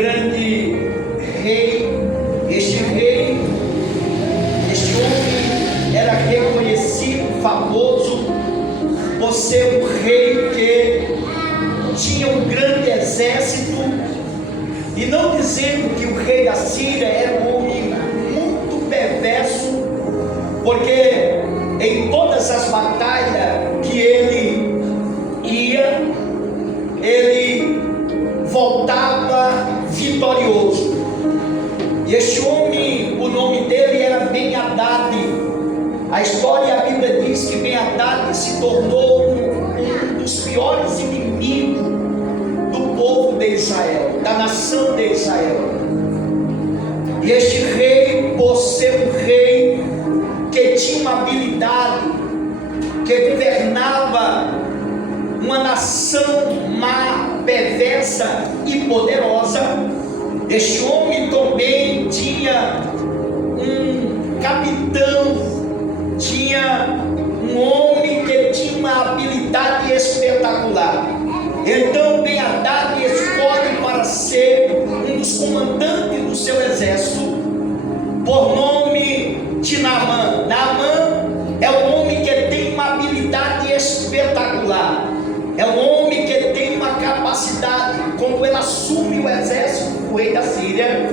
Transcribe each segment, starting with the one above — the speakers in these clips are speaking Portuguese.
grande rei. Este homem era reconhecido, famoso, por ser um rei que tinha um grande exército, e não dizendo que o rei da Síria era um homem muito perverso, porque em todas as batalhas que ele ia, ele voltava vitorioso. E este homem, o nome dele era Ben-Hadad. A história, a Bíblia diz que Ben-Hadad se tornou um dos piores inimigos do povo de Israel, da nação de Israel. E este rei, por ser um rei que tinha uma habilidade, que governava uma nação má, perversa e poderosa, este homem também tinha um capitão, tinha um homem que tinha uma habilidade espetacular. Então Ben-Hadad escolhe para ser um dos comandantes do seu exército, por nome de Naamã. Naamã é um homem que tem uma habilidade espetacular, é um homem que tem uma capacidade. Quando ele assume o exército do rei da Síria,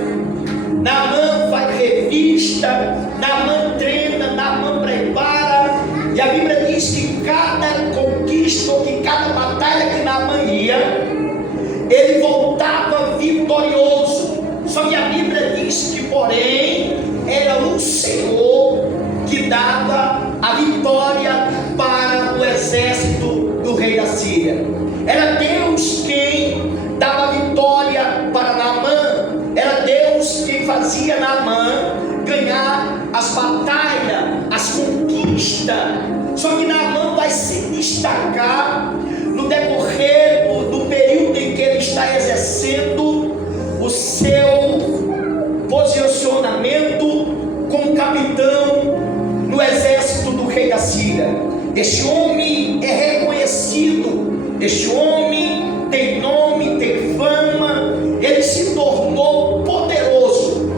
Naamã faz revista, Naamã treina, Naamã prepara, e a Bíblia diz que cada conquista, ou que cada batalha que Naamã ia, ele voltava vitorioso. Só que a Bíblia diz que, porém, era o Senhor que dava a vitória para o exército do rei da Síria. Era Deus quem dava a vitória para Naamã. Era Deus quem fazia Naamã ganhar as batalhas, as conquistas. Só que Naamã vai se destacar no decorrer do período em que ele está exercendo o seu posicionamento como capitão no exército do rei da Síria. Este homem é reconhecido, este homem tem nome, tem fama, ele se tornou poderoso.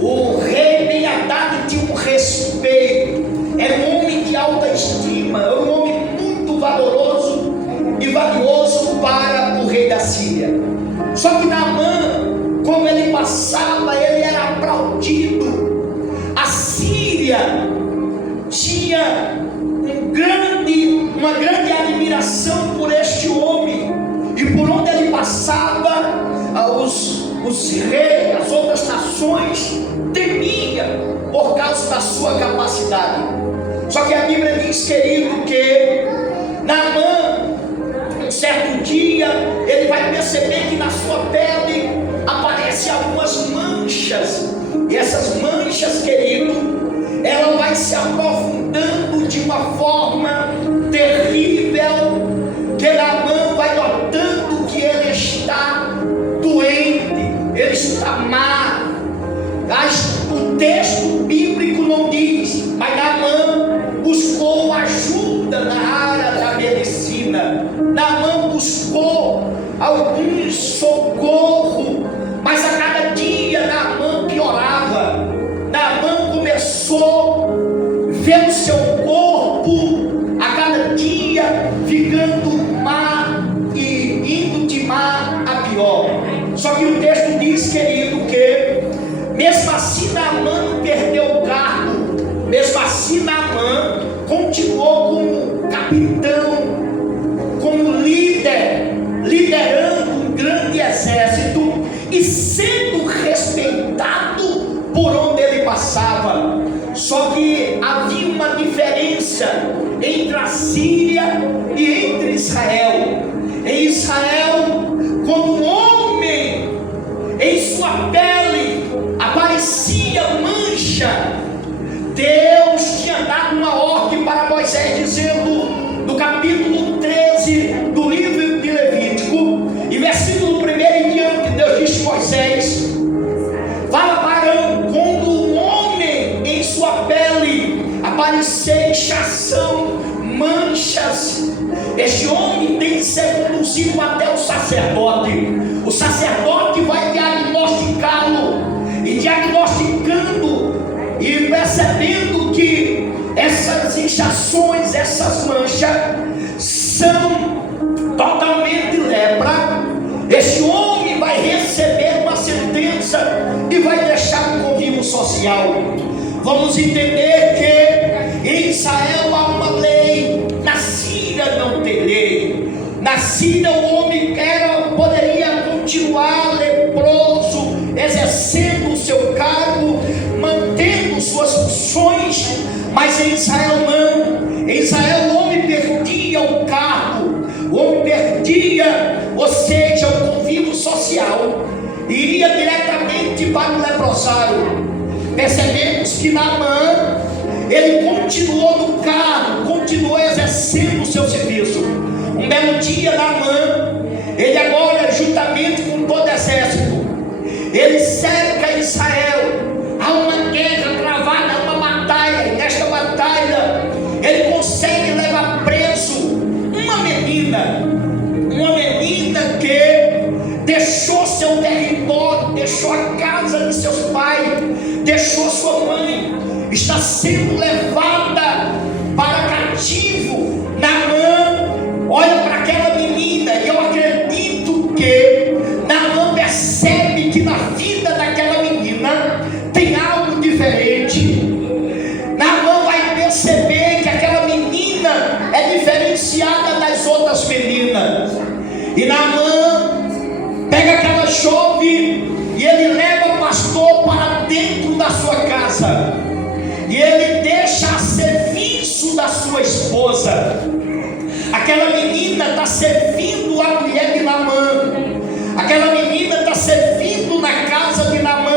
O rei Ben-Hadad tinha um respeito, era um homem de alta estima, era um homem muito valoroso e valioso para o rei da Síria. Só que Naamã, quando ele passava, ele era aplaudido. A Síria tinha uma grande admiração por este homem, e por onde ele passava, os reis, as outras nações temiam por causa da sua capacidade. Só que a Bíblia diz, querido, que Naamã, um certo dia, ele vai perceber que na sua pele aparecem algumas manchas, e essas manchas, querido, ela vai se aprofundando de uma forma terrível, que Naamã vai notando que ele está doente, ele está má. O texto bíblico não diz, mas Naamã buscou ajuda na área da medicina. Naamã buscou algum socorro, mas a cada dia Naamã piorava. Naamã começou a ver o seu corpo a cada dia ficando má e indo de má a pior. Só que o texto diz, querido, que mesmo assim Naamã não perdeu o cargo, mesmo assim Naamã continuou como capitão, como líder, liderando um grande exército e sendo respeitado por onde ele passava. Só que havia uma diferença entre a Síria e entre Israel. Em Israel, quando um homem em sua pele aparecia mancha, Deus tinha dado uma ordem para Moisés, dizendo, no capítulo 13 do livro de Levítico, e versículo 1 em diante, Deus disse a Moisés: fala para Arão, quando um homem em sua pele aparecer inchação, manchas, este homem tem que ser conduzido até o sacerdote. O sacerdote vai te inchações, essas manchas, são totalmente lepra, esse homem vai receber uma sentença e vai deixar um convívio social. Vamos entender que em Israel há uma lei, na Síria não tem lei. Na Síria o homem poderia continuar leproso, exercendo o seu cargo, mantendo suas funções, mas em Israel não. Em Israel o homem perdia o cargo, o homem perdia, ou seja, o convívio social, iria diretamente para o leprosário. Percebemos que Naamã, ele continuou no cargo, continuou exercendo o seu serviço. Um belo dia, Naamã, ele agora, juntamente com todo o exército, ele cerca Israel. Há uma guerra travada, há uma batalha, e nesta batalha ele consegue levar preso uma menina que deixou seu território, deixou a casa de seus pais, deixou sua mãe, está sendo levada para cativo. Naamã olha para aquela menina, e eu acredito que Naamã percebe que na vida daquela menina tem algo diferente. Naamã vai perceber que aquela menina é diferenciada das outras meninas, e Naamã pega aquela jovem e ele leva o pastor para dentro da sua casa, e ele deixa a serviço da sua esposa. Aquela menina está servindo a mulher de Naamã, aquela menina está servindo na casa de Naamã.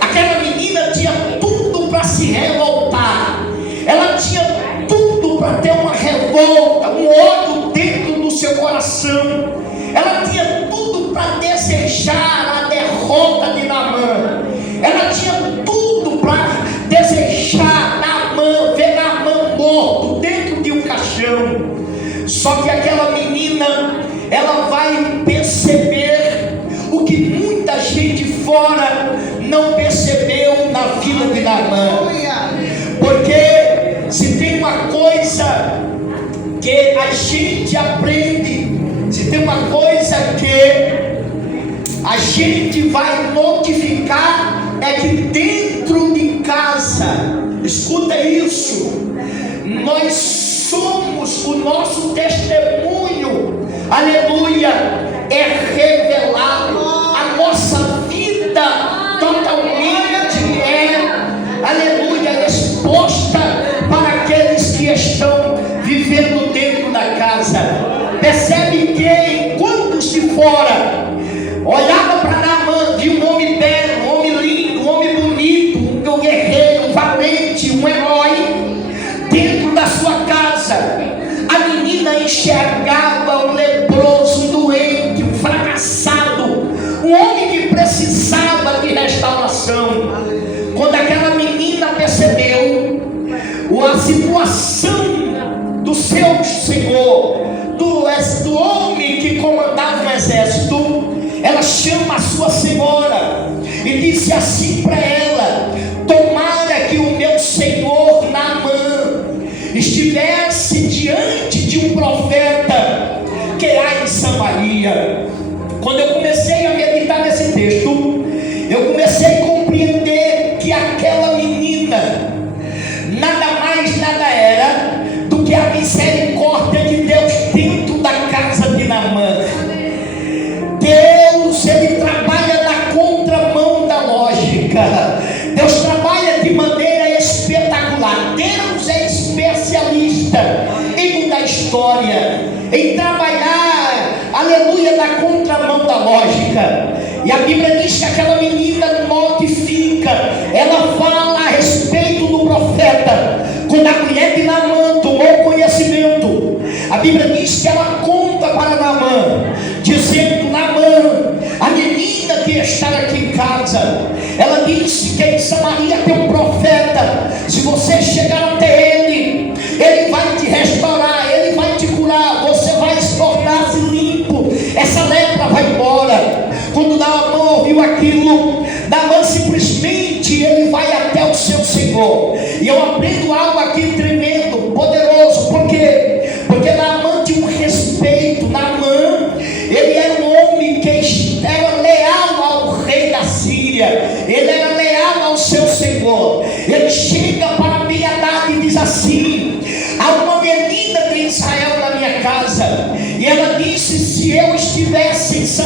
Aquela menina tinha tudo para se revoltar, ela tinha tudo para ter uma revolta, um ódio dentro do seu coração, ela tinha tudo para desejar a derrota de Naamã, ela tinha tudo para desejar Naamã, ver Naamã morto dentro de um caixão. Só que aquela menina, ela vai perceber o que muita gente fora não percebeu na vida de Naamã. Porque se tem uma coisa que a gente aprende, se tem uma coisa que a gente vai notificar, é que dentro de casa, escuta isso, nós somos, o nosso testemunho, aleluia, é revelado, a nossa vida totalmente aleluia, exposta para aqueles que estão vivendo dentro da casa. Percebe que enquanto se fora, olhava para Naamã, viu um homem belo, um homem lindo, um homem bonito, um guerreiro, um valente, um herói, dentro da sua casa. A menina enxergava um leproso, um doente, um fracassado, um homem que precisava de restauração. Quando aquela menina percebeu a situação do seu senhor, do homem que comandava o exército, ela chama a sua senhora e disse assim para ela: tomara que o meu senhor Naamã estivesse diante de um profeta que há em Samaria. Quando eu comecei a meditar nesse texto, eu comecei a compreender que aquela menina nada mais, nada era do que a misericórdia de Deus dentro da casa de Naamã. Deus, ele trabalha na contramão da lógica. Deus trabalha de maneira espetacular. Deus é especialista em mudar a história, em trabalhar, aleluia, na contramão da lógica. E a Bíblia diz que aquela menina notifica, ela fala a respeito do profeta. Quando a mulher de Naamã tomou conhecimento, a Bíblia diz que ela conta para Naamã, dizendo: Naamã, a menina que está aqui em casa, ela disse que em Samaria tem um profeta. Se você chegar até ele, ele vai te restaurar, ele vai te curar, você vai se tornar-se limpo, essa lepra vai embora. Quando Naamã ouviu aquilo, Naamã simplesmente ele vai até o seu Senhor. E eu aprendo algo aqui tremendo.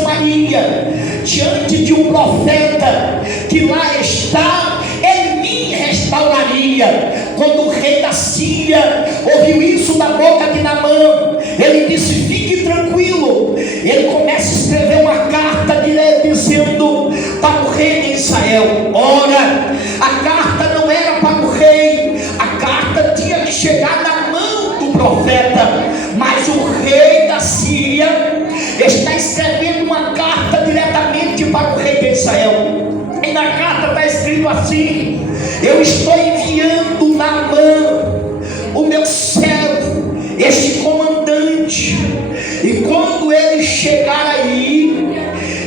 faria diante de um profeta que lá está? Ele me restauraria. Quando o rei da Síria ouviu isso da boca de Naamã, ele disse: fique tranquilo. Ele começa a escrever uma carta dizendo para o rei de Israel. Ora, a carta não era para o rei, a carta tinha que chegar na mão do profeta, mas o rei da Síria está escrevendo uma carta diretamente para o rei de Israel. E na carta está escrito assim: eu estou enviando Naamã, o meu servo, este comandante, e quando ele chegar aí,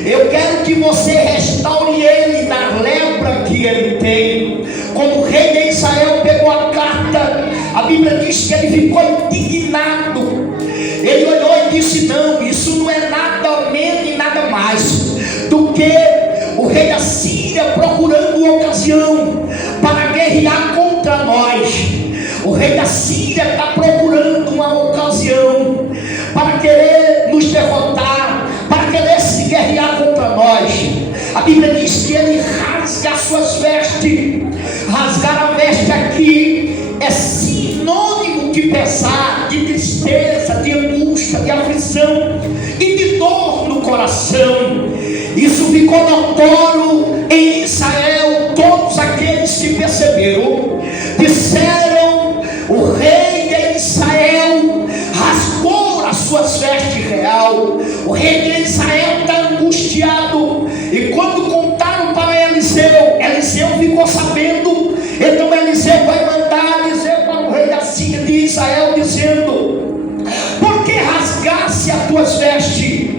eu quero que você restaure ele na lepra que ele tem. Quando o rei de Israel pegou a carta, a Bíblia diz que ele ficou indignado. Ele olhou e disse: não, isso não é nada menos e nada mais do que o rei da Síria procurando uma ocasião para guerrear contra nós. O rei da Síria está procurando uma ocasião para querer nos derrotar, para querer se guerrear contra nós. A Bíblia diz que ele rasga as suas vestes. Rasgar a veste aqui é sinônimo de pesar, de tristeza, de angústia, de aflição e de dor no coração. Isso ficou notório em Israel. Todos aqueles que perceberam disseram: o rei de Israel rasgou as suas vestes real. O rei de Israel está angustiado. E quando contaram para Eliseu, Eliseu ficou sabendo. Então Eliseu vai mandar dizer para o rei da Síria de Israel, dizendo: por que rasgasse as tuas vestes?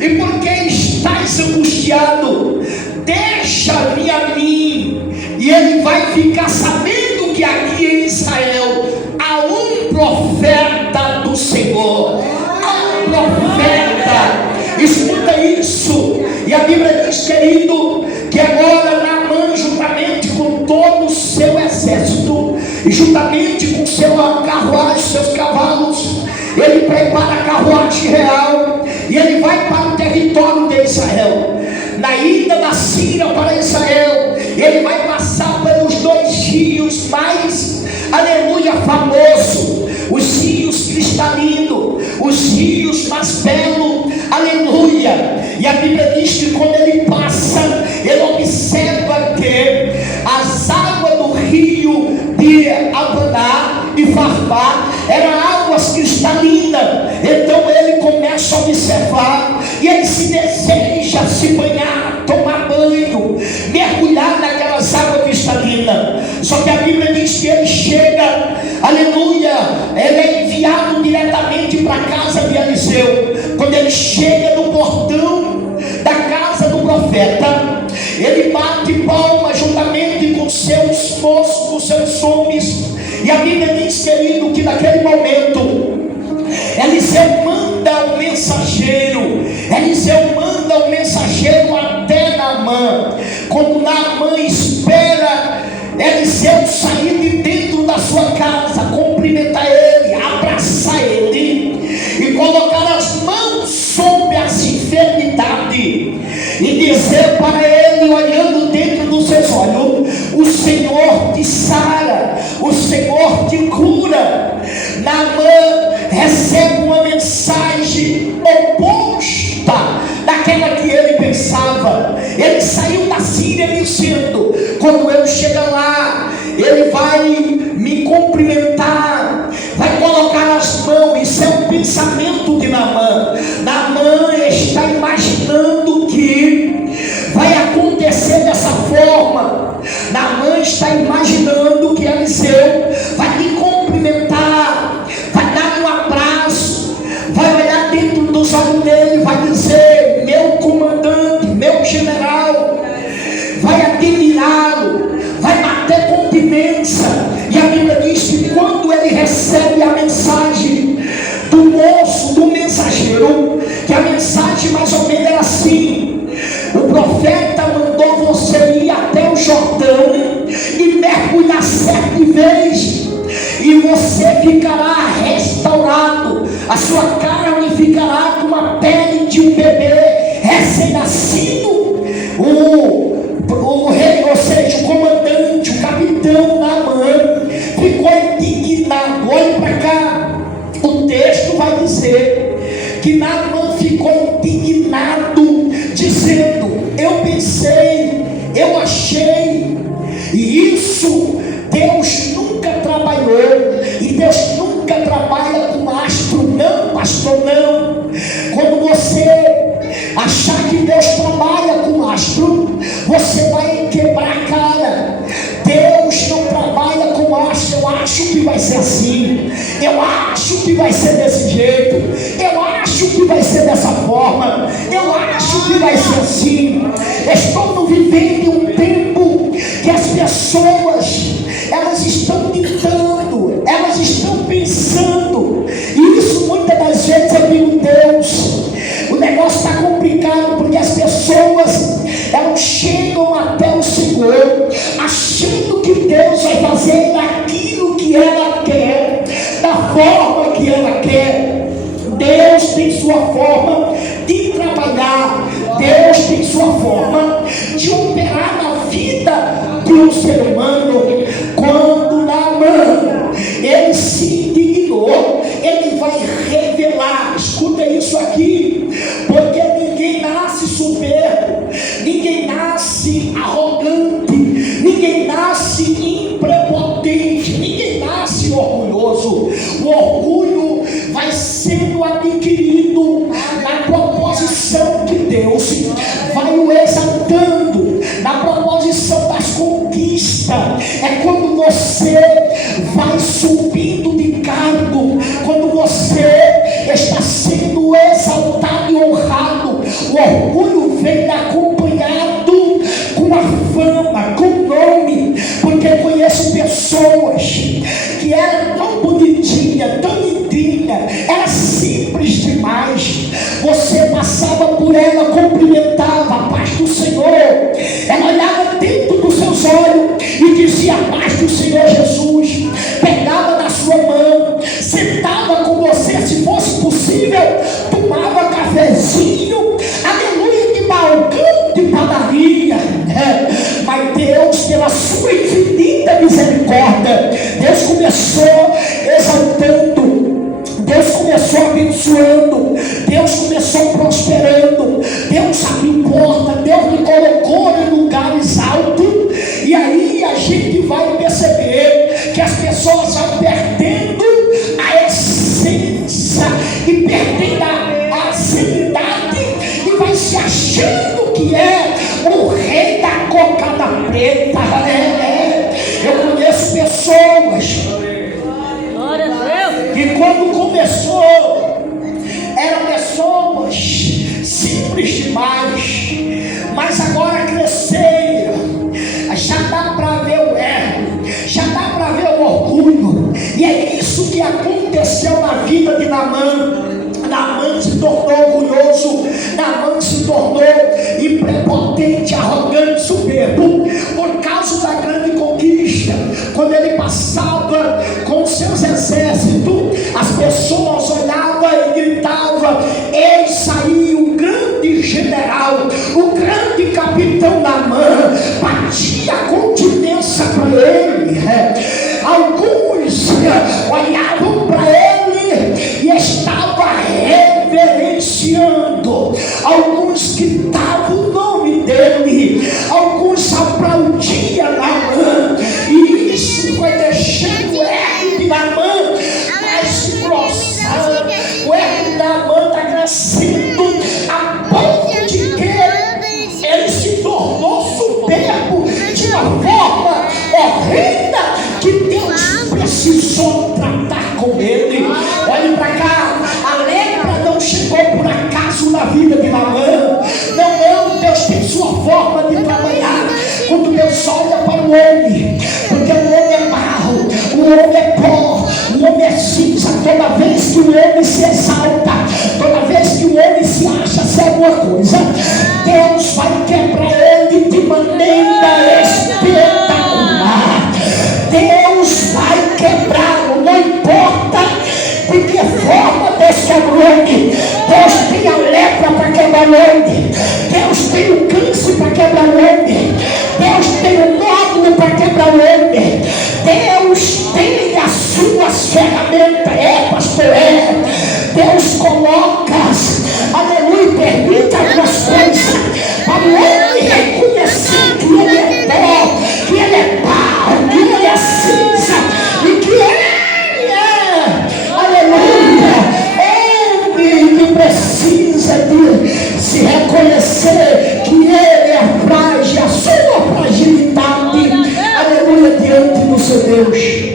E por que estás angustiado? Deixa vir a mim, e ele vai ficar sabendo que aqui em Israel há um profeta do Senhor. Há um profeta. Escuta isso. E a Bíblia diz, querido, que agora Naamã, juntamente com todo o seu exército, e juntamente com seu carruagem, seus cavalos, ele prepara a carruagem real e ele vai para o território de Israel. Na ida da Síria para Israel, ele vai passar pelos dois rios mais, aleluia, famosos, os rios cristalinos, os rios mais belos, aleluia. E a Bíblia diz que quando ele passa, ele observa que as águas do rio de Abaná e Farpá eram águas cristalinas. Então ele começa a observar e ele se deseja se banhar, tomar banho, mergulhar naquelas águas cristalinas. Só que a Bíblia diz que ele chega, aleluia, ele é enviado diretamente para a casa de Eliseu. Quando ele chega no portão da casa do profeta, ele bate palma juntamente com seus moços, com seus homens. E a Bíblia diz, querido, que naquele momento Eliseu manda um mensageiro. Eliseu manda um mensageiro até Naamã. Quando Naamã espera Eliseu sair de dentro da sua casa, cumprimentar ele, abraçar ele e colocar as mãos sobre as enfermidades e dizer para ele, olhando dentro dos seus olhos: o Senhor te sara, o Senhor te cura. Naamã recebe uma mensagem oposta daquela que ele pensava. Ele saiu da Síria dizendo: quando eu chegar lá, ele vai me cumprimentar, vai colocar as mãos. Isso é um pensamento de Naamã. Naamã está imaginando que vai acontecer dessa forma. Naamã está imaginando que Eliseu vai me cumprimentar, vai dar um abraço, vai olhar dentro dos olhos dele, vai dizer: meu comandante, meu general, vai admirá-lo, vai bater continência. E a Bíblia diz que quando ele recebe a mensagem do moço, do mensageiro, que a mensagem mais ou menos era assim: o profeta mandou você ir até o Jordão e mergulhar 7 vezes, e você ficará restaurado, a sua carne ficará como a pele de um bebê recém-nascido, o rei, ou seja, o comandante, o capitão Naamã, ficou indignado. Olhe para cá, o texto vai dizer que Naamã ficou indignado, dizendo: eu pensei, eu achei, e isso Deus nunca trabalhou, e Deus nunca trabalha com astro, não, pastor, não. Quando você achar que Deus trabalha com astro, você vai quebrar a cara. Deus não trabalha com astro. Eu acho que vai ser assim, eu acho que vai ser desse jeito, eu acho que vai ser dessa forma, eu acho que vai ser assim. Estamos vivendo um tempo que as pessoas, elas estão ditando, elas estão pensando, e isso muitas das vezes eu digo: Deus, o negócio está complicado, porque as pessoas, elas chegam até o Senhor achando que Deus vai fazer aquilo que ela quer, da forma que ela quer. Deus tem sua forma de trabalhar, Deus tem sua forma de operar na vida de um ser humano. Quando Naamã, ele se indignou, ele vai revelar, escuta isso aqui, porque ninguém nasce soberbo, ninguém nasce arrogante, ninguém nasce prepotente, ninguém nasce orgulhoso. O orgulho vai sendo adquirido na proposição que Deus vai o exaltando, na proposição das conquistas. É quando você vai subindo de cargo, quando você está sendo exaltado e honrado. O orgulho vem acompanhado com a fama, com o nome, porque conheço pessoas que eram tão bonitinha, tão lindinha, era simples demais. Você passava por ela, cumprimentava: a paz do Senhor. Ela olhava dentro dos seus olhos e dizia: a paz do Senhor Jesus. Pegava na sua mão, sentava com você, se fosse possível, tomava cafezinho, aleluia, de balcão de padaria. Mas Deus, pela sua infinita misericórdia, Deus começou exaltando, Deus começou abençoando, Deus começou prosperando, Deus abriu porta, Deus me colocou em lugares altos. E aí a gente vai perceber que as pessoas vão perdendo a essência e perdendo a seriedade, e vai se achando que é o rei da cocada preta. Eu conheço pessoas que quando começou eram pessoas simples demais, mas agora cresceram. Já dá para ver o erro, já dá para ver o orgulho, e é isso que aconteceu na vida de Naamã. Naamã se tornou orgulhoso, Naamã se tornou prepotente, arrogante, soberbo, por causa da grande conquista. Quando ele passava com seus exércitos, as pessoas olhavam e gritavam: eis aí o grande general, o grande capitão Naamã. Batia continência para ele. Alguns olhavam para ele e estavam reverenciando, alguns gritavam o nome dele, alguns aplaudiam Naamã, e isso foi deixando o ego de Naamã mais engrossado. O ego de Naamã está crescendo a ponto de que ele se tornou soberbo de uma forma horrenda que Deus precisou tratar com ele. Olhe para cá, a lepra não chegou por acaso na vida de Naamã. Não, Deus tem sua forma de trabalhar. Quando Deus olha para o homem, porque o homem é barro, o homem é pó, o homem é cinza. Toda vez que o homem se exalta, toda vez que o homem se acha ser alguma coisa, Deus vai quebrar ele de maneira espetacular. Deus vai quebrá-lo, não importa de que forma Deus quebra o homem. Deus tem a lepra para quebrar o homem, Deus tem o câncer para quebrar o homem. Deus tem o nódulo para quebrar o homem. Deus tem as suas ferramentas. Pastor, Deus coloca, aleluia, permite algumas coisas para o homem reconhecer que ele é pó, que ele é pau, que ele é cinza e que ele é, aleluia, ele precisa de se reconhecer que ele é frágil, a sua fragilidade, aleluia, diante do seu Deus.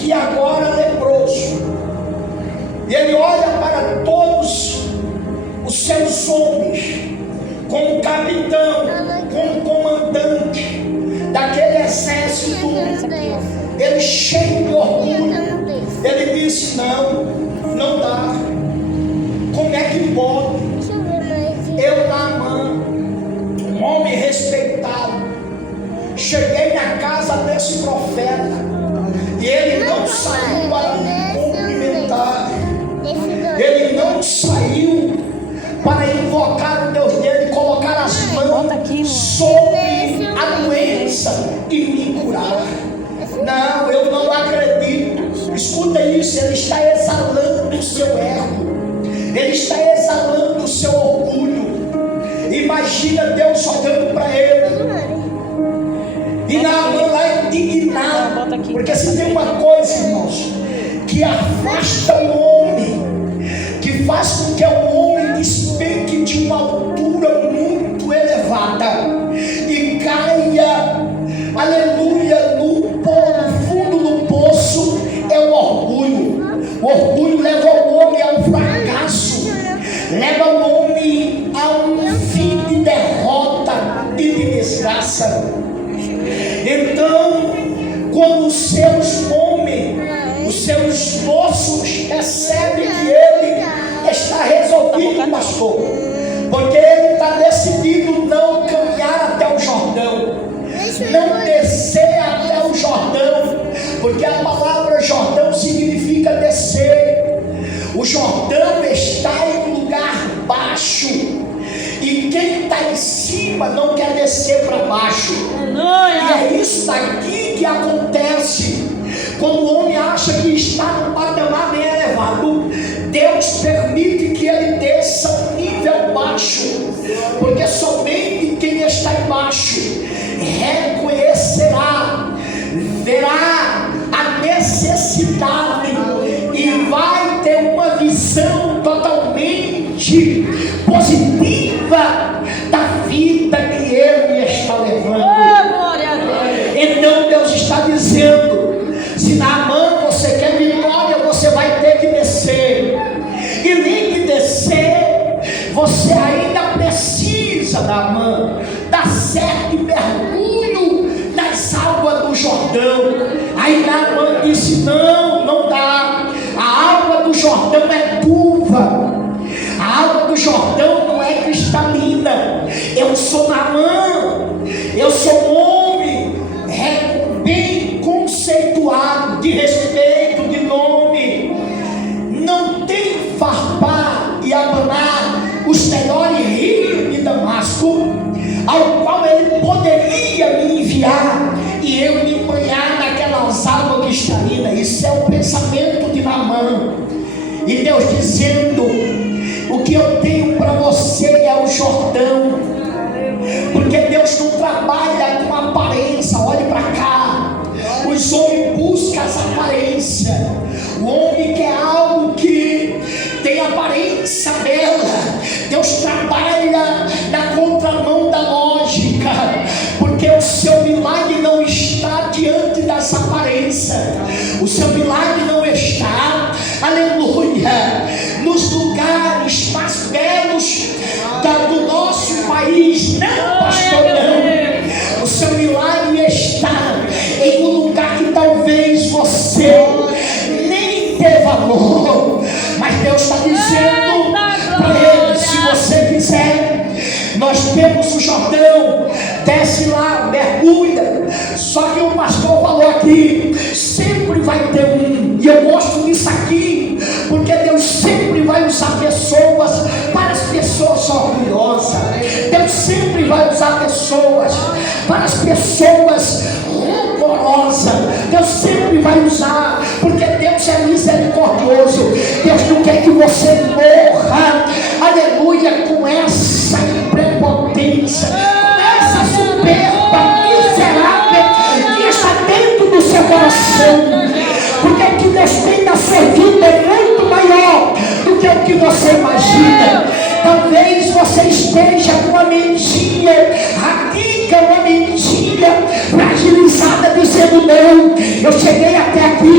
E agora leproso, e ele olha para todos os seus homens, como capitão, como comandante daquele exército, ele cheio de orgulho, ele disse: não dá, como é que pode? Eu, Naamã, um homem respeitado, cheguei na casa desse profeta, e ele não saiu para me cumprimentar, ele não saiu para invocar o Deus dele, colocar as mãos sobre a doença e me curar. Não, eu não acredito. Escuta isso, ele está exalando o seu ego, ele está exalando o seu orgulho. Imagina Deus olhando para ele. E Naamã lá indignado, porque se tem uma coisa, irmãos, que afasta o homem, que faz com que o homem despenque de uma altura muito elevada e caia, aleluia, no fundo do poço, é o orgulho. O orgulho leva o homem ao fracasso, leva o homem a um fim de derrota e de desgraça. Então, quando os seus homens, os seus moços percebem que ele está resolvido, pastor, porque ele está decidido não caminhar até o Jordão, não descer até o Jordão, porque a palavra Jordão significa descer. O Jordão está em um lugar baixo, e quem está em cima não quer descer para baixo. E é isso daqui que acontece quando o homem acha que está num patamar bem elevado. Deus permite que ele desça a um nível baixo, porque somente quem está embaixo reconhecerá, verá a necessidade e vai ter uma visão totalmente positiva da vida que ele está levando. Então Deus está dizendo: se Naamã você quer vitória, você vai ter que descer, e nem que descer, você ainda precisa, Naamã, dar certo mergulho nas águas do Jordão. Aí Naamã disse: não dá, a água do Jordão é turva, a água do Jordão não é cristalina. Eu sou Naamã, eu sou um homem bem conceituado, de respeito, de nome, não tem farpar e abanar os melhores rios de Damasco, ao qual ele poderia me enviar e eu me banhar naquelas águas cristalinas. Isso é o pensamento de Naamã. E Deus dizendo: o que eu tenho para você é o Jordão. Porque Deus não trabalha com aparência. Olhe para cá. Os homens buscam essa aparência. O homem quer algo que tem aparência bela. Deus trabalha na contramão da lógica, porque o seu milagre não está diante dessa aparência. O seu milagre não está, aleluia, nos lugares mais belos do nosso país. Não, pastor, não. O seu milagre está em um lugar que talvez você nem dê valor, mas Deus está dizendo para ele: se você quiser, nós temos o Jordão, desce lá, mergulha. Só que o pastor falou aqui, sempre vai ter um, e eu gosto disso aqui, porque Deus sempre vai usar pessoas para as pessoas orgulhosas. Deus sempre vai usar pessoas para as pessoas rancorosas. Deus sempre vai usar, porque Deus é misericordioso. Deus não quer que você morra, aleluia, com essa prepotência, com essa soberba miserável que está dentro do seu coração. Porque o que Deus tem na sua vida é muito maior do que o que você imagina. Talvez você esteja com uma mentinha radica, uma mentinha fragilizada, dizendo: não, eu cheguei até aqui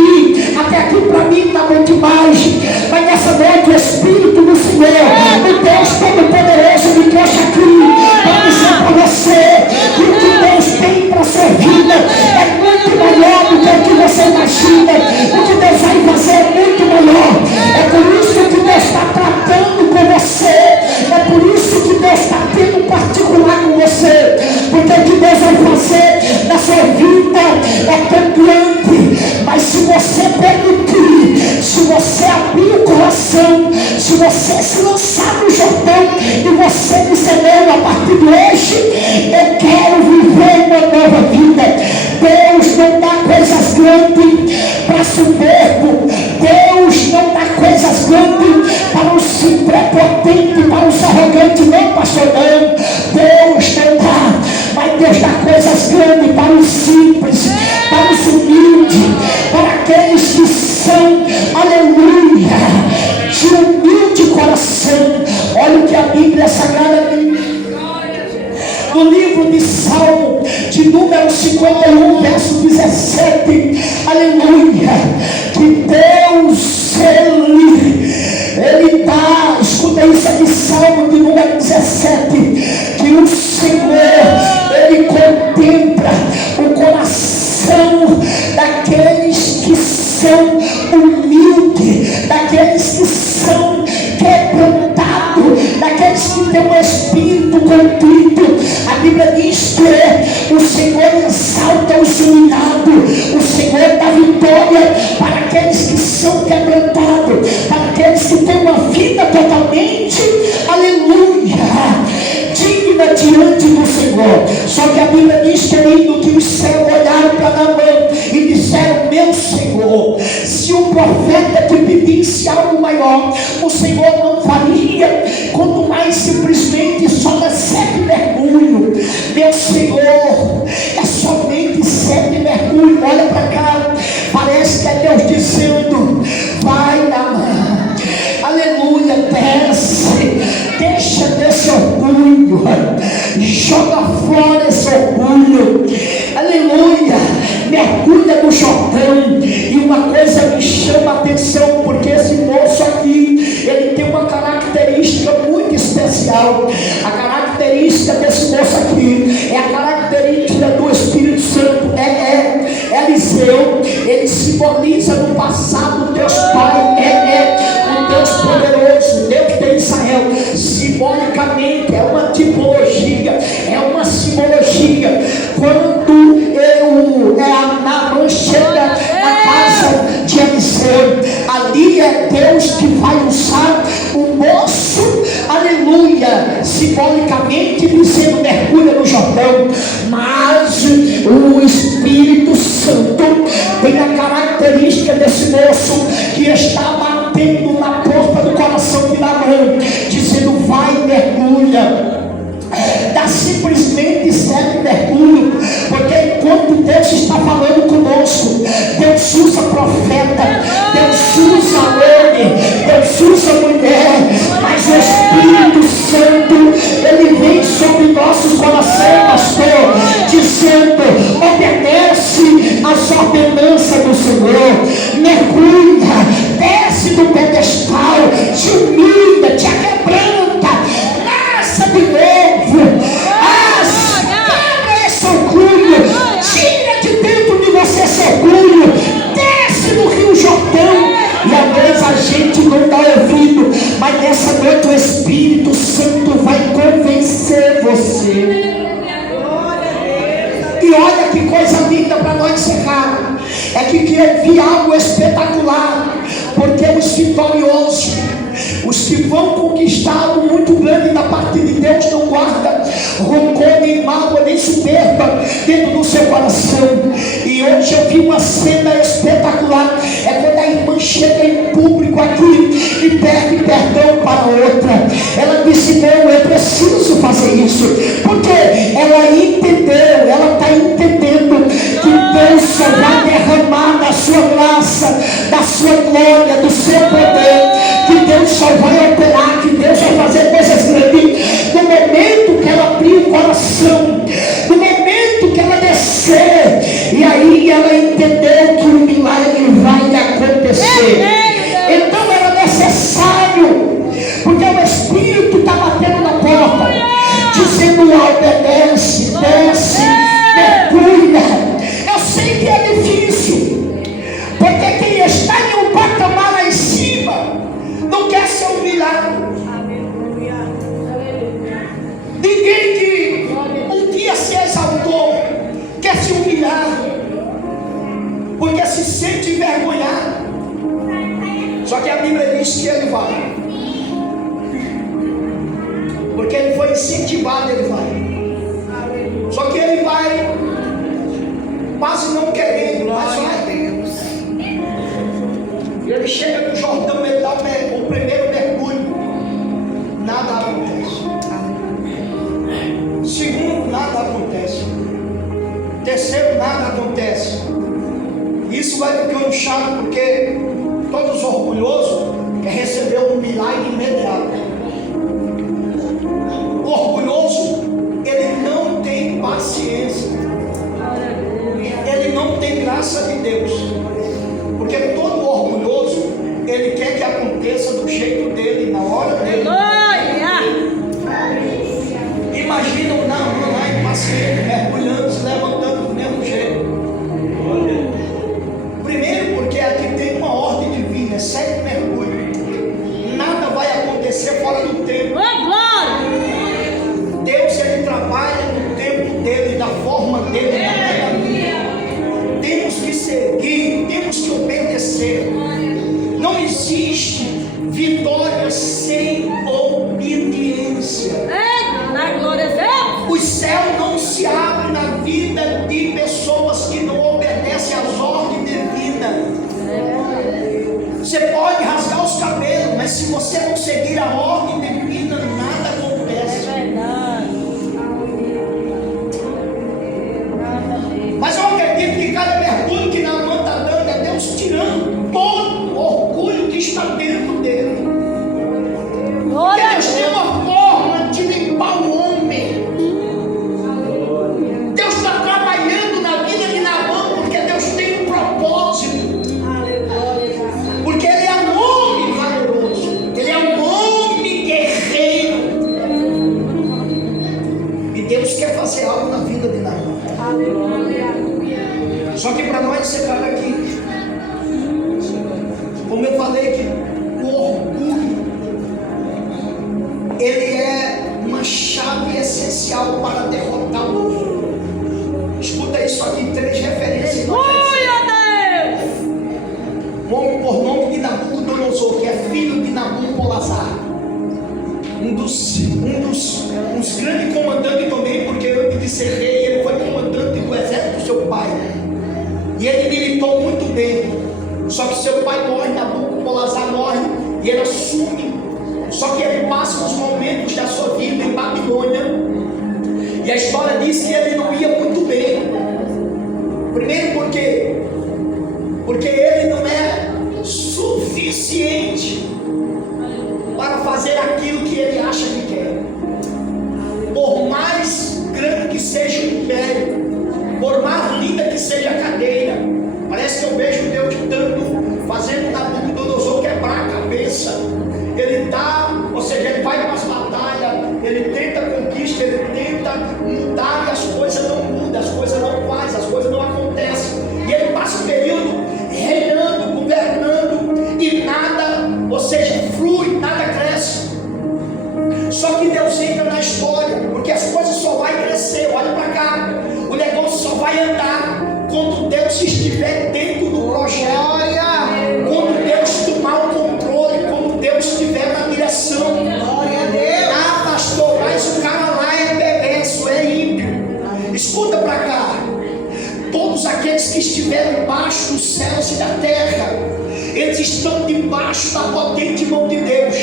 para mim está bom demais. Mas nessa noite o Espírito do Senhor, o Deus Todo-Poderoso, me trouxe aqui para dizer para você que o que Deus tem para a sua vida é muito maior do que o que você imagina. O que Deus vai fazer é muito maior. É por isso que Deus está tratando com você. É por isso que Deus está tendo particular com você. Porque o que Deus vai fazer na sua vida é tão grande. Mas se você permitir, se você abrir o coração, se você se lançar no Jordão e você disser: não, a partir de hoje eu quero viver uma nova vida. Deus não dá coisas grandes para soberbo. Deus não dá coisas grandes para os prepotentes, para os arrogantes. Não, pastor, não. Deus não dá. Mas Deus dá coisas grandes para os simples, para os humildes, para aqueles que são, aleluia, de humilde coração. Olha o que a Bíblia Sagrada diz. No livro de Salmo, de número 51, verso 17, aleluia, que Deus, Ele dá, escuta isso aqui, Salmo de número 17, que o Senhor, Ele contempla o coração daqueles que são humildes, daqueles que são quebrantados, daqueles que têm um espírito contrito. A Bíblia diz que o Senhor exalta os humilhados, o Senhor dá vitória para aqueles que são quebrantados, para aqueles que têm uma vida totalmente, aleluia, digna diante do Senhor. Só que a Bíblia diz, querido, que os céus olharam para Naamã e disseram: meu Senhor, se o profeta te pedisse algo maior, o Senhor não faria, quanto mais simplesmente só dar 7 mergulhos. Meu Senhor, é somente 7 mergulhos. Olha para cá, parece que é Deus dizendo: vai, Naamã, aleluia, desce, deixa desse orgulho, joga fora esse orgulho, aleluia, mergulha no Jordão. E uma coisa me chama a atenção, porque esse moço aqui, ele tem uma característica muito especial. A característica desse moço aqui é a característica do Espírito Santo. Eliseu, ele simboliza no passado Deus Pai, o Deus poderoso, Deus de Israel. Simbolicamente é uma tipologia, é uma simbologia. Quando Naamã chega na casa de Eliseu, ali é Deus que vai usar o moço, aleluia, simbolicamente dizendo: mergulha no Jordão. Mas o Espírito Santo tem a característica desse moço que está batendo na porta do coração de Naamã, dizendo: vai, mergulha. Dá simplesmente 7 mergulhos, porque enquanto Deus está falando conosco, Deus usa profeta, Deus usa homem, Deus usa mulher, mas o Espírito Santo, ele vem sobre nossos corações, pastor, dizendo: obedece às ordenanças do Senhor, mergulha, desce do pedestal, te humilha, te quebranta, nasce de novo. Quebra esse orgulho, tira de dentro de você esse orgulho, desce no Rio Jordão. E às vezes a gente não dá ouvido, mas nessa noite o Espírito Santo vai convencer você. E olha que coisa linda para nós encerrar. É que eu vi algo espetacular. Porque os vitoriosos, os que vão conquistar algo muito grande da parte de Deus, não guarda rancor, nem mágoa, nem soberba dentro do seu coração. E hoje eu vi uma cena espetacular. É quando a irmã chega em público aqui e pede perdão para outra. Ela disse: não, eu preciso fazer isso, porque ela entendeu, ela está entendendo que Deus só vai derramar da sua graça, da sua glória, do seu poder, que Deus só vai operar, que Deus vai fazer coisas grandes no momento que ela abrir o coração, no momento que ela descer. E aí ela entendeu que o milagre vai acontecer. Então era necessário, porque o Espírito está batendo na porta, dizendo: obedece, desce, mergulha. Eu sei que é difícil, porque quem está em um patamar lá em cima não quer ser humilhado. Ninguém que um dia se exaltou quer se humilhar, porque se sente envergonhado. Só que a Bíblia diz que ele vai, porque ele foi incentivado, ele vai. Só que ele vai quase não querendo, mas vai. Ele chega no Jordão, ele dá o primeiro mergulho, nada acontece. Segundo, nada acontece. Terceiro, nada acontece. Isso vai ficando chato, porque todos orgulhosos querem receber um milagre imediato. O orgulhoso, ele não tem paciência, ele não tem graça de Deus, porque todo orgulhoso, ele quer que aconteça do jeito dele, na hora dele. Imagina o Naamã lá impaciente, mergulhando, se levantando do mesmo jeito. Primeiro, porque aqui tem uma ordem divina, é 7 mergulhos. Nada vai acontecer fora do tempo. Deus, ele trabalha no tempo dele, da forma dele, não é da minha. Temos que seguir, temos que obedecer. Não existe vitória sem obediência. O céu não se abre na vida de pessoas que não obedecem às ordens divinas. Você pode rasgar os cabelos, mas se você não seguir a ordem divina, nada acontece. Mas eu acredito que cada mergulho que Naamã está dando é Deus tirando todo o orgulho que está dentro dele. Porque Deus tem uma forma de limpar o homem. Deus está trabalhando na vida de Naamã, porque Deus tem um propósito. Porque ele é um homem valoroso, ele é um homem guerreiro. E Deus quer fazer algo na vida de Naamã. Só que para nós encerrar aqui, como eu falei, que o orgulho, ele é uma chave essencial para derrotar o orgulho. Escuta isso aqui, 3 referências. Um homem por nome de Nabucodonosor, que é filho de Nabopolassar, uns grandes comandantes também, porque antes de ser rei, ele foi comandante do exército do seu pai. E ele militou muito bem. Só que seu pai morre, Nabopolassar morre, e ele assume. Só que ele passa os momentos da sua vida em Babilônia, e a história diz que ele não ia muito bem. Primeiro porque ele não é suficiente para fazer aquilo que ele acha que quer. Por mais grande que seja o império, por mais linda que seja a cadeira, parece que eu vejo Deus fazendo Nabucodonosor quebrar a cabeça. Ele dá, ou seja, ele vai para as batalhas, ele tenta conquista, ele tenta mudar e as coisas não mudam. vai andar quando Deus estiver dentro do projeto, quando Deus tomar o controle, quando Deus estiver na direção. Ah, pastor, mas o cara lá é perverso, é ímpio. Escuta para cá. Todos aqueles que estiverem embaixo dos céus e da terra, eles estão debaixo da potente mão de Deus.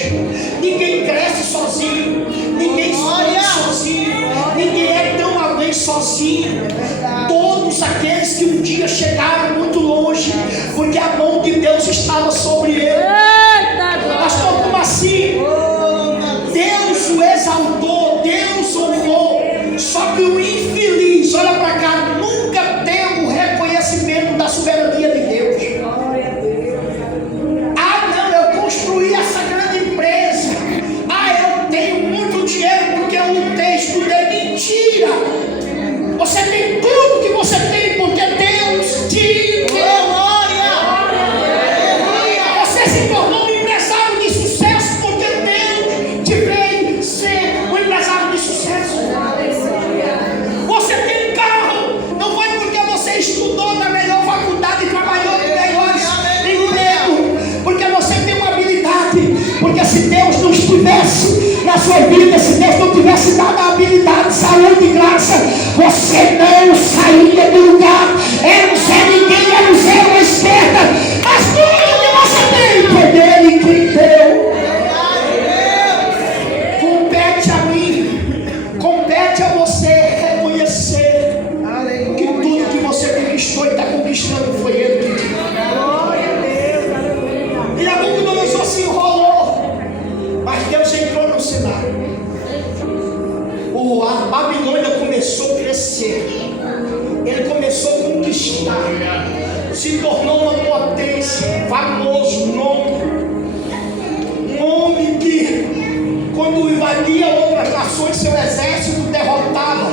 Ninguém cresce sozinho, ninguém sonha sozinho, ninguém é tão além sozinho. Todos aqueles que um dia chegaram muito longe, porque a mão de Deus estava sobre ele. Pastor, como assim? Deus o exaltou, Deus o honrou. Só que o infeliz, olha para cá, nunca tem o reconhecimento da soberania de Deus. Ah, não, eu construí essa grande empresa. Ah, eu tenho muito dinheiro porque eu lutei, estudei. Mentira! Você tem tudo que você tem porque Deus te deu. Você se tornou um empresário de sucesso porque Deus te fez ser um empresário de sucesso. Você tem carro, não foi porque você estudou na melhor faculdade e trabalhou no melhor emprego, porque você tem uma habilidade. Porque se Deus não estivesse na sua vida, se Deus não tivesse dado a habilidade, saúde e graça, você não sairia do lugar. Era um Zé ninguém, era um Zé uma esquerda, mas tudo que você tem foi dele quem deu. Compete a mim, compete a você reconhecer que tudo que você conquistou e está conquistando foi ele que te deu. E Nabucodonosor se enrolou, mas Deus entrou no cenário. A Babilônia começou a crescer, ele começou a conquistar, se tornou uma potência, famoso nome, um homem que quando invadia outras nações, seu exército derrotava.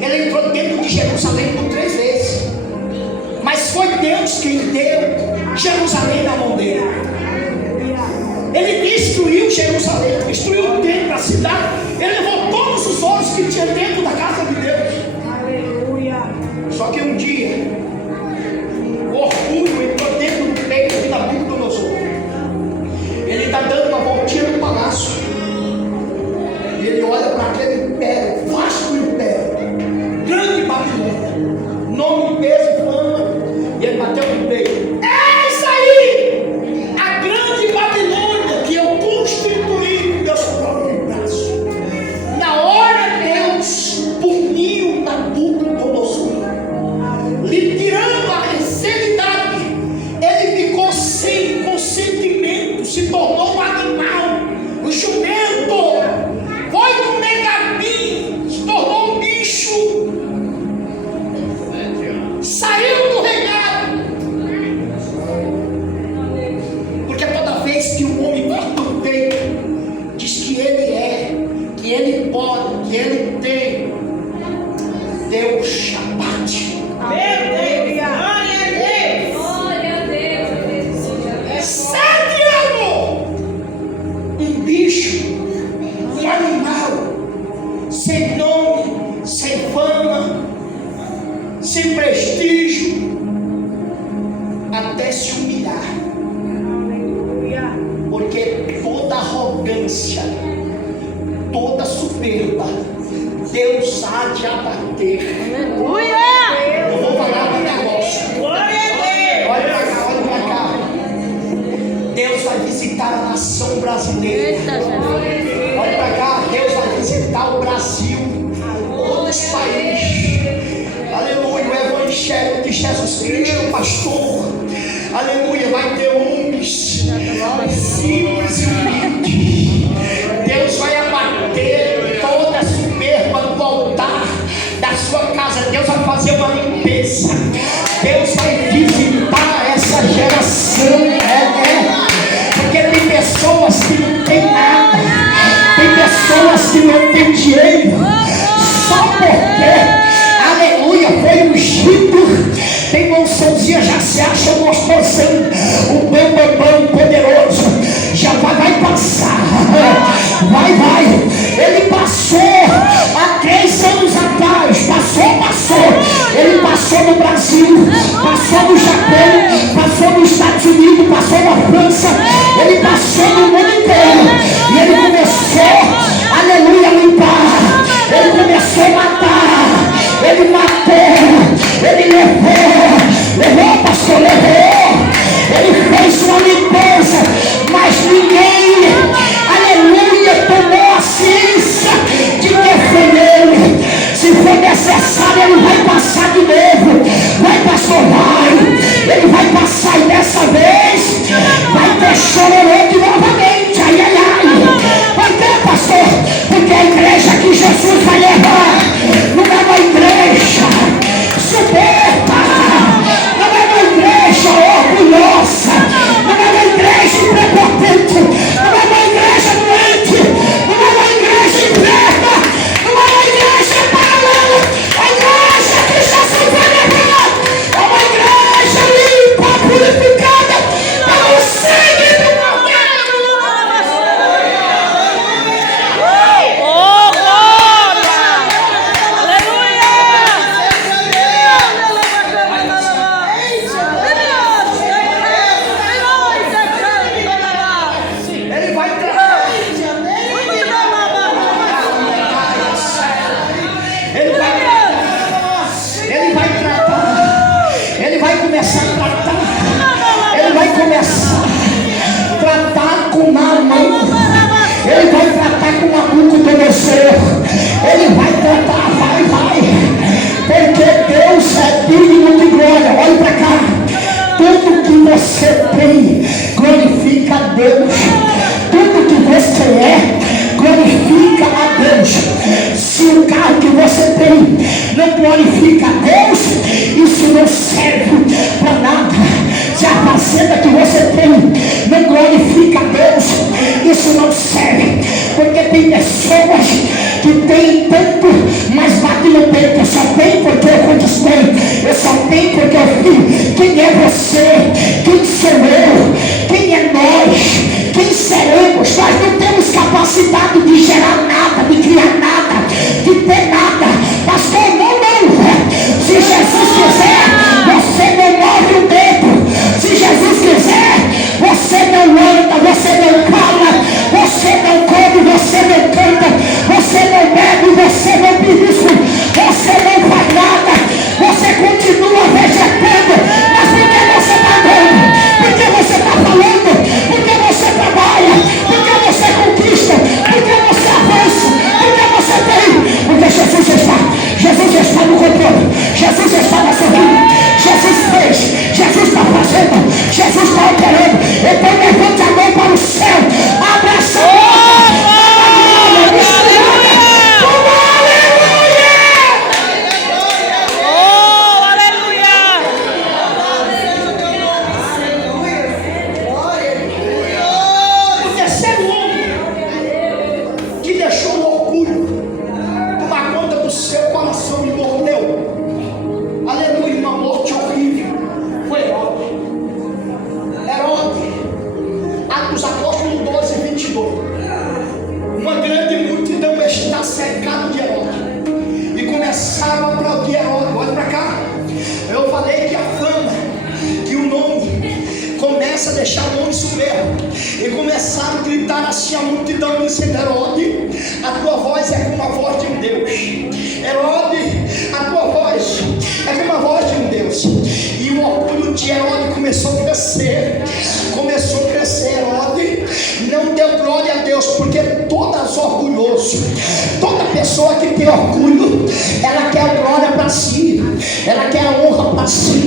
Ele entrou dentro de Jerusalém por 3 vezes, mas foi Deus quem deu Jerusalém na mão dele. Ele destruiu Jerusalém, destruiu o templo, a cidade. Ele levou todos os ouros que tinha dentro da casa de Deus. Aleluia. Só que um dia, o orgulho entrou dentro do peito de Nabucodonosor. Ele está dando uma voltinha no palácio. E ele olha para aquele império, vasto império, grande Babilônia, nome, peso e fama. E ele bateu no peito. É isso aí! A grande Babilônia que eu constituí com Deus próprio braço. Na hora Deus puniu Nabucodonosor, lhe tirando a insanidade. Ele ficou sem consentimento, se tornou um animal, um jumento, foi comer capim, se tornou um bicho, saiu do reinado. Porque toda vez que o homem bate no peito, diz que ele é, que ele pode, que ele tem, Deus abate. Glória a Deus. 7 anos, um bicho, um animal, sem nome, sem fama, sem prestígio, até se humilhar. Porque toda arrogância, toda soberba, Deus há de abater. Eu vou falar um negócio. Olha pra cá. Deus vai visitar a nação brasileira. Olha pra cá, Deus vai visitar o Brasil, outros países. Aleluia, o Evangelho de Jesus Cristo, pastor. Aleluia, vai ter homens simples e humildes. Deus vai abater toda a soberba no altar da sua casa. Deus vai fazer uma limpeza. Deus vai visitar essa geração. Porque tem pessoas que não tem nada, tem pessoas que não tem dinheiro, só porque, aleluia, foi ungido. Tem mãoçãozinha, já se acha um gostosão, o bambambam poderoso, já vai passar, vai. Ele passou há 3 anos atrás, passou. Ele passou passou no Brasil, passou no Japão, passou nos Estados Unidos, passou na França, ele passou no mundo inteiro, e ele começou, aleluia, a limpar, ele começou a matar, ele matou, ele levou, pastor, levou, ele fez uma limpeza, mas ninguém, aleluia, tomou a ciência de que foi ele. Se for necessário, ele vai passar de novo, vai, pastor, ele vai passar, e dessa vez vai ter chororete novamente, ai, ai, ai. Por que, pastor? Porque a igreja que Jesus vai levar não é uma igreja soberba, não é uma igreja orgulhosa, não é uma igreja prepotente, não é uma igreja doente, não é uma igreja enferma, não é uma igreja paralela, a igreja que Jesus vai levar é uma igreja limpa, purificada pelo sangue do Cordeiro. Oh, glória! Aleluia! Ele vai tratar. Ele vai tratar. Ele vai começar a tratar. Ele vai começar a tratar com Naamã. Ele vai tratar com Nabucodonosor. Ele vai tratar, vai. Porque Deus é digno de glória. Olha para cá. Tudo que você tem, glorifica a Deus. Tudo que você é, glorifica a Deus. Se o carro que você tem não glorifica a Deus, isso não serve para nada. Se a fazenda que você tem não glorifica a Deus, isso não serve. Porque tem pessoas que têm tanto, mas bate no peito. Eu só tenho porque eu conquistei, eu só tenho porque eu fiz. Quem é você? Quem sou eu? Quem é nós? Quem seremos? Nós não temos capacidade de gerar nada, de criar nada, de ter nada. Pastor, não. Se Jesus quiser, você não move o dedo. Se Jesus quiser, você não anda, você não fala, você não come, você não canta, você não bebe, você não belisca, você não faz nada, você continua vegetando. Mas por que você está dando? Por que você está falando? Por que você trabalha? Por que você conquista? Por que você avança? Por que você tem? Porque Jesus está no controle, Jesus está na sua vida, Jesus fez, Jesus está fazendo, Jesus está operando. Então levante a mão para o céu, abra essa boca. O terceiro homem que deixou o orgulho tomar conta do seu coração e mordeu, aleluia, uma morte horrível, foi Herodes. Atos Apóstolos 12:22. Uma grande multidão está cercada de Herodes e começaram a aplaudir Herodes. Olha para cá. Eu falei que a fama, que o nome começa a deixar o nome soberbo, e começaram a gritar assim a multidão, dizendo: Herodes, a tua voz é como a voz de um Deus. Herodes, a tua voz é como a voz de um Deus. E o orgulho de Herodes começou a crescer. Herodes não deu glória a Deus, porque todas orgulhoso, toda pessoa que tem orgulho, ela quer glória para si, ela quer a honra para si,